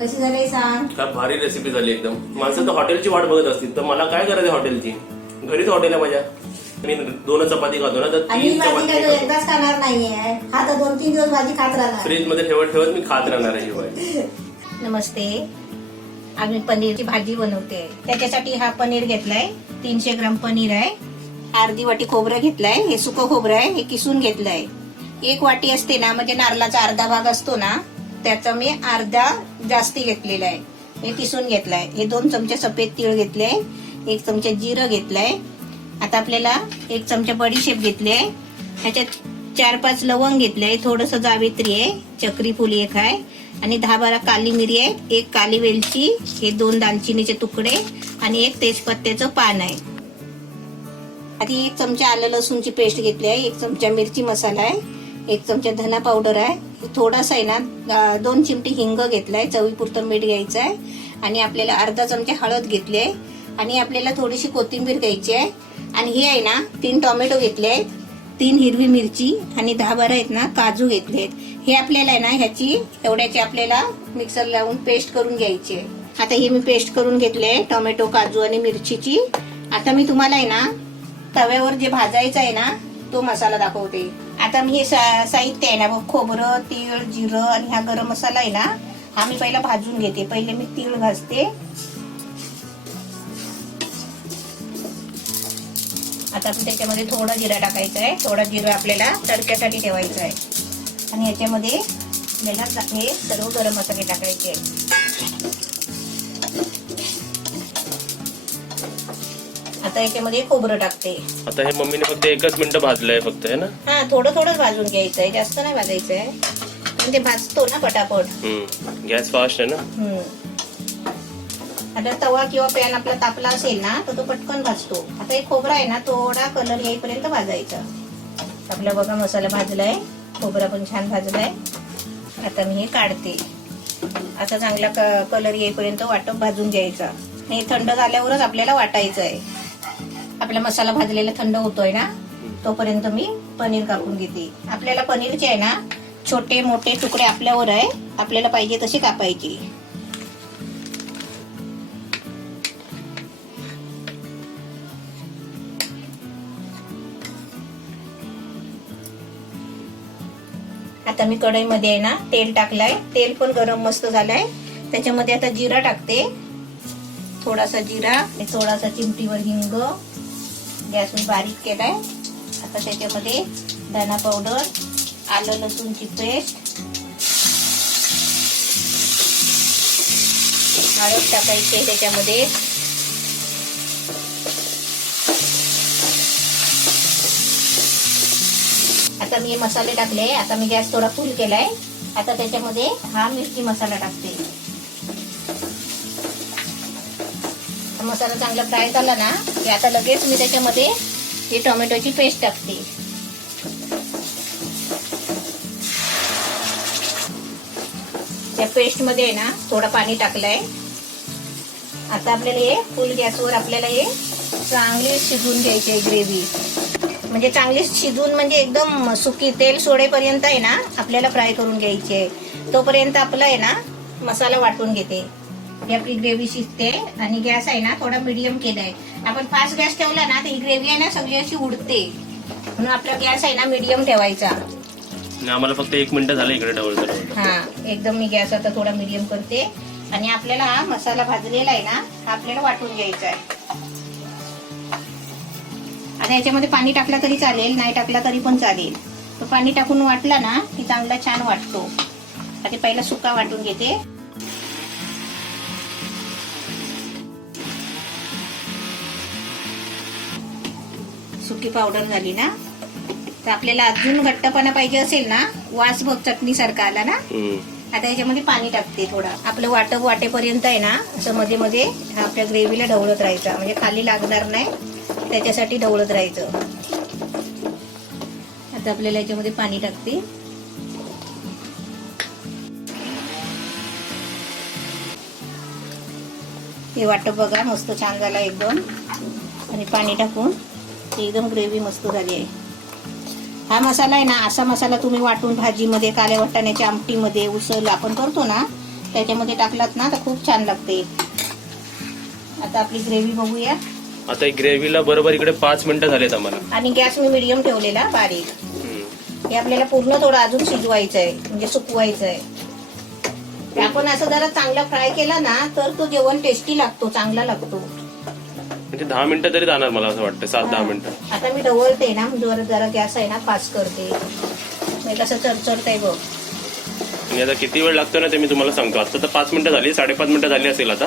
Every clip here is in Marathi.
कशी झाली सांग. काय भारी रेसिपी झाली एकदम. माणसं तर हॉटेलची वाट बघत असतील, तर मला काय करायचं हॉटेलची? घरीच हॉटेल आहे माझ्या. मी 2 चपाती खातो ना, तर 3 चपाती एकदाच खाणार नाहीये. हा तर 2-3 दिवस भाजी खात राहणार. फ्रीज मध्ये ठेवत मी खात राहणार आहे ही भाजी. नमस्ते. आम्ही पनीरची भाजी बनवते. त्याच्यासाठी हा पनीर घेतलाय. 300 ग्राम पनीर आहे. अर्धी वाटी खोबरं घेतलंय. हे सुकं खोबरं आहे, हे किसून घेतलंय. 1 वाटी असते ना, म्हणजे नारळाचा अर्धा भाग असतो ना, त्याचा मी अर्धा जास्ती घेतलेला आहे. हे किसून घेतलाय. हे 2 चमचे सफेद तीळ घेतले. 1 चमचा जिरं घेतलंय. आता आपल्याला 1 चमचा बडीशेप घेतले. ह्याच्यात 4-5 लवंग घेतले. थोडस जावित्री आहे, चक्री फुल 1 आहे आणि 10-12 काली मिरी आहे, 1 काली वेलची, हे 2 दालचिनीचे तुकडे आणि 1 तेजपत्त्याचं पान आहे. आधी 1 चमचा आलं लसूणची पेस्ट घेतली आहे. 1 चमचा मिरची मसाला आहे. 1 चमचा धना पावडर आहे. थोडासा आहे ना 2 चिमटी हिंग घेतलाय. चवीपुरतं मीठ घ्यायचं आहे आणि आपल्याला अर्धा चमचा हळद घेतली आहे आणि आपल्याला थोडीशी कोथिंबीर घ्यायची आहे. आणि हे आहे ना 3 टोमॅटो घेतले आहेत, 3 हिरवी मिरची आणि 10-12 आहेत ना काजू घेतलेत. हे आपल्याला आहे ना ह्याची एवढ्याची आपल्याला मिक्सर लावून पेस्ट करून घ्यायची आहे. आता ही मी पेस्ट करून घेतले टोमॅटो, काजू आणि मिरचीची. आता मी तुम्हाला आहे ना तव्यावर जे भाजायचं आहे ना तो मसाला दाखवते. आता मी हे साहित्य आहे ना बघ, खोबरं, तीळ, जिरं आणि हा गरम मसाला आहे ना, हा मी पहिला भाजून घेते. पहिले मी तीळ भाजते. आता आपण त्याच्यामध्ये थोडा जिरा टाकायचा आहे. थोडा जिरा आपल्याला तडक्यासाठी ठेवायचा आहे आणि याच्यामध्ये आपल्याला हे सर्व गरम मसाले टाकायचे आहे. आता याच्यामध्ये खोबरं टाकते. आता हे मम्मीने फक्त 1 मिनिट भाजलंय फक्त, है ना? हा, थोडं भाजून घ्यायचं आहे, जास्त नाही भाजायचं आहे. पण ते भाजतो ना पटापट. गॅस फास्ट आहे ना. आता तवा किंवा पॅन आपला तापला असेल ना तर तो पटकन भाजतो. आता हे खोबरा आहे ना थोडा कलर येईपर्यंत भाजायचा. आपला बघा मसाला भाजलाय, खोबरा पण छान भाजलाय. आता मी हे काढते. आता चांगला कलर येईपर्यंत वाटप भाजून घ्यायचा. हे थंड झाल्यावरच आपल्याला वाटायचं आहे. आपला मसाला भाजलेला थंड होतोय ना, तोपर्यंत मी पनीर कापून घेते. आपल्याला पनीरचे आहे ना छोटे मोठे तुकडे आपल्यावर आहे, आपल्याला पाहिजे तसे कापायचे. आता मी कढईमध्ये आहे ना तेल टाकलाय. तेल पण गरम मस्त झालाय. त्याच्यामध्ये आता जिरा टाकते. थोडासा जिरा आणि थोडासा चिमटीवर हिंग. गॅस मी बारीक केलाय. आता त्याच्यामध्ये धना पावडर, आलं लसूणची पेस्ट, हळद टाकायची त्याच्यामध्ये. आता मी मसाले टाकले. आता मी गॅस थोडा फुल केलाय. आता त्याच्यामध्ये हा मिरची मसाला टाकते. मसाला चांगला फ्राय झाला ना की आता लगेच मी त्याच्यामध्ये ही टोमॅटोची पेस्ट टाकते. त्या पेस्ट मध्ये आहे ना थोडं पाणी टाकलंय. आता आपल्याला हे फुल गॅसवर आपल्याला हे चांगली शिजवून घ्यायची आहे ग्रेव्ही. म्हणजे चांगली शिजून म्हणजे एकदम सुकी तेल सोडेपर्यंत आहे ना आपल्याला फ्राय करून घ्यायची आहे. तोपर्यंत आपला आहे ना मसाला वाटून घेते. ही आपली ग्रेव्ही शिजते आणि गॅस आहे ना थोडा मीडियम केलाय. आपण फास्ट गॅस ठेवला ना तर ही ग्रेव्ही आहे ना सगळी अशी उडते. म्हणून आपला गॅस आहे ना मीडियम ठेवायचा. आम्हाला फक्त 1 मिनिट झालं इकडे ढवळत. हा, एकदम मी गॅस आता थोडा मीडियम करते आणि आपल्याला हा मसाला भाजलेला आहे ना हा आपल्याला वाटून घ्यायचा आहे. आता याच्यामध्ये पाणी टाकला तरी चालेल, नाही टाकला तरी पण चालेल. तो पाणी टाकून वाटला ना की चांगला छान वाटतो. आता पहिला सुका वाटून घेते. सुकी पावडर झाली ना, तर आपल्याला अजून घट्टपणा पाहिजे असेल ना, वास बघ चटणी सारखा आला ना, आता याच्यामध्ये पाणी टाकते थोडा. आपलं वाटप वाटेपर्यंत आहे ना असं मध्ये मध्ये आपल्या ग्रेव्हीला ढवळत राहायचं, म्हणजे खाली लागणार नाही त्याच्यासाठी ढवळत राहायचं. आता आपल्याला याच्यामध्ये पाणी टाकते. हे वाटप बघा मस्त छान झाला एकदम. आणि पाणी टाकून एकदम ग्रेव्ही मस्त झाली आहे. हा मसाला आहे ना, असा मसाला तुम्ही वाटून भाजीमध्ये, काल्या वाटाण्याच्या आमटीमध्ये, उसळ आपण करतो ना त्याच्यामध्ये टाकलात ना तर खूप छान लागते. आता आपली ग्रेव्ही बघूया. आता ग्रेव्हीला बरोबर इकडे 5 मिनिटं झालेत आम्हाला. आणि गॅस मी मीडियम ठेवलेला बारीक. हे आपल्याला पूर्ण थोडं अजून शिजवायचं आहे, म्हणजे सुकवायचं आहे. आपण असं जरा चांगला फ्राय केला ना तर तो जेवण टेस्टी लागतो, चांगला लागतो. म्हणजे 10 मिनिटं तरी जाणार मला असं वाटतं, 7-10 मिनिटं. आता मी ढवळते ना, जरा गॅस आहे ना फास्ट करते. मी कसं चढचढतंय बघ. आणि आता किती वेळ लागतो ना ते मी तुम्हाला सांगतो. आता तर 5 मिनिटं झाली, 5.5 मिनिटं झाली असेल. आता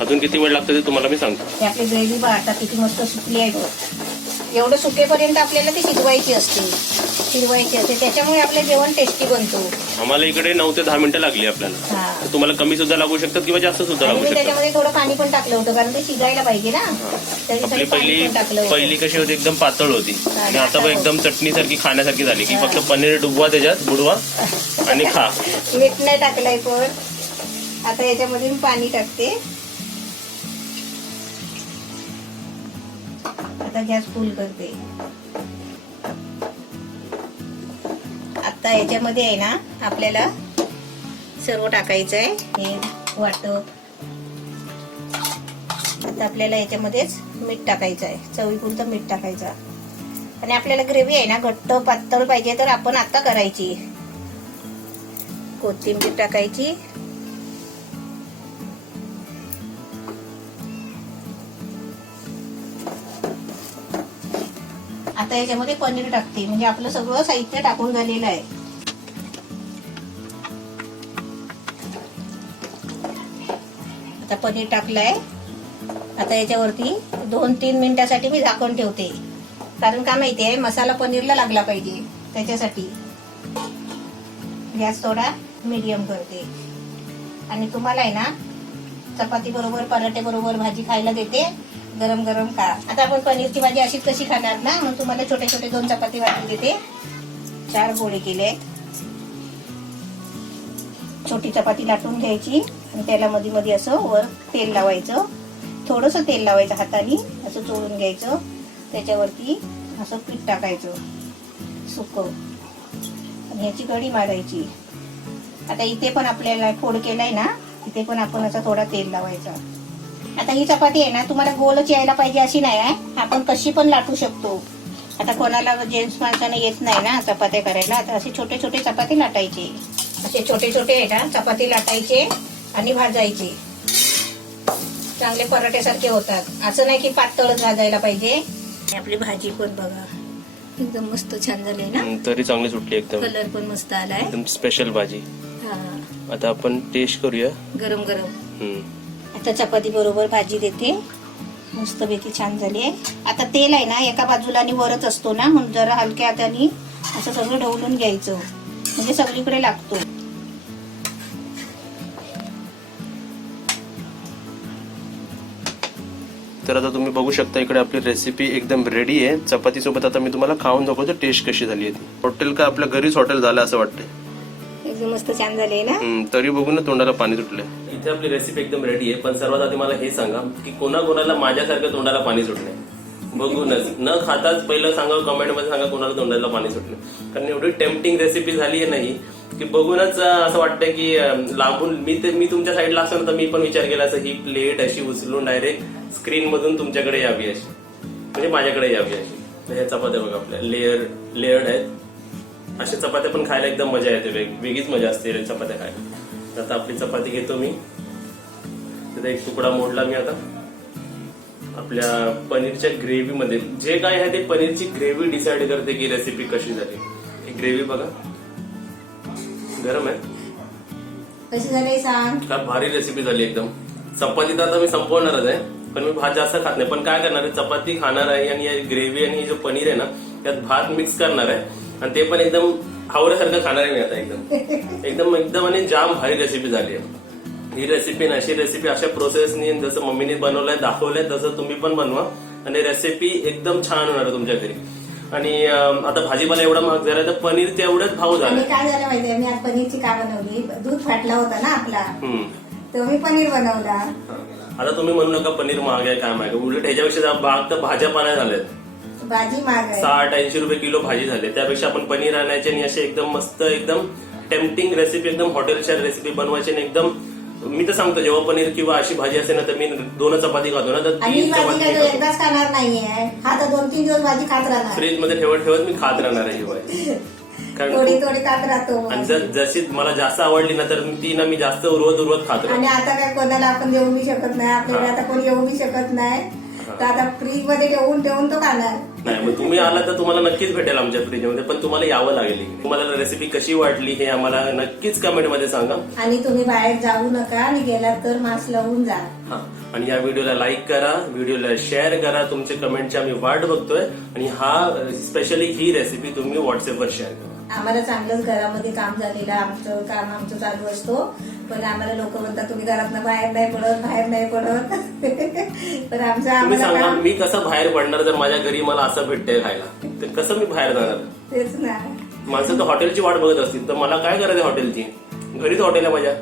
अजून किती वेळ लागतो ते तुम्हाला मी सांगतो. आपली ग्रेव्ही बघ आता किती मस्त सुकली आहे बघ. एवढं सुकेपर्यंत आपल्याला ती शिजवायची असते, त्याच्यामुळे आपलं जेवण टेस्टी बनतो. आम्हाला इकडे 9 ते 10 मिनिटं लागली आपल्याला. तुम्हाला कमी सुद्धा लागू शकतात किंवा जास्त सुद्धा लागू शकतात. त्याच्यामध्ये थोडं पाणी पण टाकलं होतं कारण ते शिजायला पाहिजे ना. आपली पहिली कशी होती, एकदम पातळ होती. आणि आता एकदम चटणीसारखी खाण्यासारखी झाली की फक्त पनीर डुबवा, त्याच्यात बुडवा आणि खा. मीठ नाही टाकलंय पण. आता याच्यामध्ये मी पाणी टाकते. आता गॅस फुल करते. आता याच्यामध्ये आहे ना आपल्याला सर्व टाकायचं आहे. हे वाटप. आता आपल्याला याच्यामध्येच मीठ टाकायचं आहे, चवीपुरतं मीठ टाकायचं. आणि आपल्याला ग्रेव्ही आहे ना घट्ट पातळ पाहिजे तर आपण आता करायची. कोथिंबीर टाकायची. आता याच्यामध्ये पनीर टाकते, म्हणजे आपलं सगळं साहित्य टाकून झालेलं आहे. आता पनीर टाकलंय. आता याच्यावरती 2-3 मिनिटासाठी मी झाकण ठेवते, कारण का माहितीये मसाला पनीरला लागला पाहिजे त्याच्यासाठी. गॅस थोडा मीडियम करते. आणि तुम्हाला आहे ना चपाती बरोबर, पराठे बरोबर भाजी खायला देते गरम गरम खा. आता आपण पनीरची भाजी अशीच कशी खाणार ना, मग तुम्हाला छोटे छोटे 2 चपाती वाटून देते. 4 गोळे केले. छोटी चपाती लाटून घ्यायची आणि त्याला मध्ये मध्ये असं वर तेल लावायचं. थोडंसं तेल लावायचं हाताने, असं चोळून घ्यायचं. त्याच्यावरती असं पीठ टाकायचं सुकं आणि ह्याची कढी मारायची. आता इथे पण आपल्याला फोड केलाय ना, इथे पण आपण असा थोडा तेल लावायचा. आता ही चपाती आहे ना तुम्हाला गोलच यायला पाहिजे अशी नाही आहे, आपण कशी पण लाटू शकतो. आता कोणाला जेंट्स माणसाने येत नाही ना चपात्या करायला, आता असे छोटे छोटे चपाती लाटायचे. असे छोटे छोटे आहे ना चपाती लाटायचे आणि भाजायचे. चांगले पराठ्यासारखे होतात. असं नाही की पातळच भाजायला पाहिजे. आपली भाजी पण बघा एकदम मस्त छान झाली ना, तरी चांगली सुटली, एकदम कलर पण मस्त आलाय, एकदम स्पेशल भाजी. आता आपण टेस्ट करूया गरम गरम. आता चपाती बरोबर भाजी देते. मस्तपैकी छान झाली आहे. आता तेल आहे ना एका बाजूला आणि वरच असतो ना, म्हणून जरा हलक्या हाताने असं सगळं ढवळून घ्यायचं, म्हणजे सगळीकडे लागतो. तर आता तुम्ही बघू शकता इकडे आपली रेसिपी एकदम रेडी आहे. चपाती सोबत आता मी तुम्हाला खाऊन दाखवतो टेस्ट कशी झाली आहे. हॉटेल का आपल्या घरीच हॉटेल झालं असं वाटतंय. एकदम मस्त छान झाली ना. तरी बघून ना तोंडाला पाणी सुटलंय. इथे आपली रेसिपी एकदम रेडी आहे. पण सर्वात आधी मला हे सांगा की कोणाकोणाला माझ्यासारखं तोंडाला पाणी सुटलंय बघूनच. न खाताच पहिलं सांगा, कमेंट मध्ये सांगा कोणाला तोंडाला पाणी सुटलं. कारण एवढी टेम्पटिंग रेसिपी झाली आहे नाही की बघूनच असं वाटतंय की लांबून मी तुमच्या साईडला असं तर मी पण विचार केला असं ही प्लेट अशी उचलून डायरेक्ट स्क्रीन मधून तुमच्याकडे यावी अशी, म्हणजे माझ्याकडे यावी अशी. तर ह्या चपात्या बघा आपल्या लेयर्ड आहेत. अशा चपात्या पण खायला एकदम मजा येते, वेगळीच मजा असते चपात्या खायला. आता आपली चपाती घेतो मी. त्याचा एक तुकडा मोडला मी. आता आपल्या पनीरच्या ग्रेव्ही मध्ये जे काय आहे ते पनीरची ग्रेव्ही डिसाइड करते की रेसिपी कशी झाली. ही ग्रेव्ही बघा गरम आहे. कशी झाली सांग. काय भारी रेसिपी झाली एकदम. चपाती तर आता मी संपवणारच आहे, पण मी भात जास्त खात नाही. पण काय करणार आहे, चपाती खाणार आहे आणि ग्रेव्ही आणि जो पनीर आहे ना त्यात भात मिक्स करणार आहे आणि ते पण एकदम आवडण्यासारखं खाणार आहे मी आता. एकदम एकदम आणि जाम भारी रेसिपी झाली आहे ही रेसिपी. अशी रेसिपी अशा प्रोसेसनी जसं मम्मीने बनवलंय दाखवलंय तसं तुम्ही पण बनवा आणि रेसिपी एकदम छान होणार आहे तुमच्या घरी. आणि आता भाजीपाला एवढा महाग झाला तर पनीर तेवढंच भाव झाला. काय झालं माहितीये, मी आज पनीरची का बनवली, दूध फाटला होता ना आपला, तर मी पनीर बनवला. आता तुम्ही म्हणू नका पनीर महाग आहे काय महाग, उलट ह्याच्यापेक्षा महाग तर भाज्या पाण्या झाल्यात. भाजी महाग आहे, 60-80 रुपये किलो भाजी झाली. त्यापेक्षा आपण पनीर आणायचे आणि असे एकदम मस्त एकदम टेम्पटिंग रेसिपी, एकदम हॉटेलच्या रेसिपी बनवायची आणि एकदम मी तर सांगतो जेव्हा पनीर किंवा अशी भाजी असते ना तर मी 2 चपाती खातो ना तर आणि 3 भाजी चपाती काय तो खातो. एकदाच खाणार नाहीये, हा तर 2-3 दिवस भाजी खात राहणार, फ्रीज मध्ये ठेवत ठेवत मी खात राहणार आहे ही भाजी. थोडी थोडी खात राहतो. आणि जशी मला जास्त आवडली ना तर ती ना मी जास्त उरवत खात राहतो. आणि आता काय कोणाला आपण देऊ बी शकत नाही, आपल्याला आता कोणी येऊ बी शकत नाही, तर आता फ्रीज मध्ये ठेवून तो खाणार. नाही मग तुम्ही आला तर तुम्हाला नक्कीच भेटेल आमच्या फ्रीजमध्ये, पण तुम्हाला यावं लागेल. तुम्हाला रेसिपी कशी वाटली हे आम्हाला नक्कीच कमेंट मध्ये सांगा. आणि तुम्ही बाहेर जाऊ नका आणि गेलात तर मास्क लावून जा. हा आणि या व्हिडिओला लाईक करा, व्हिडिओला शेअर करा, तुमचे कमेंटची आम्ही वाट बघतोय. आणि हा स्पेशली ही रेसिपी तुम्ही व्हॉट्सअपवर शेअर करा. आम्हाला चांगलंच घरामध्ये काम झालेलं, आमचं काम चालू असतो, पण आम्हाला लोक म्हणतात तुम्ही घरातनं बाहेर नाही पडत पण आमचं तुम्ही सांगा आम्हाला मी कसं बाहेर पडणार जर माझ्या घरी मला असं भेटतंय खायला, तर कसं मी बाहेर जाणार? तेच ना. माणसं तर हॉटेलची वाट बघत असतील, तर मला काय करायचं हॉटेलची? घरीच हॉटेल आहे माझ्या.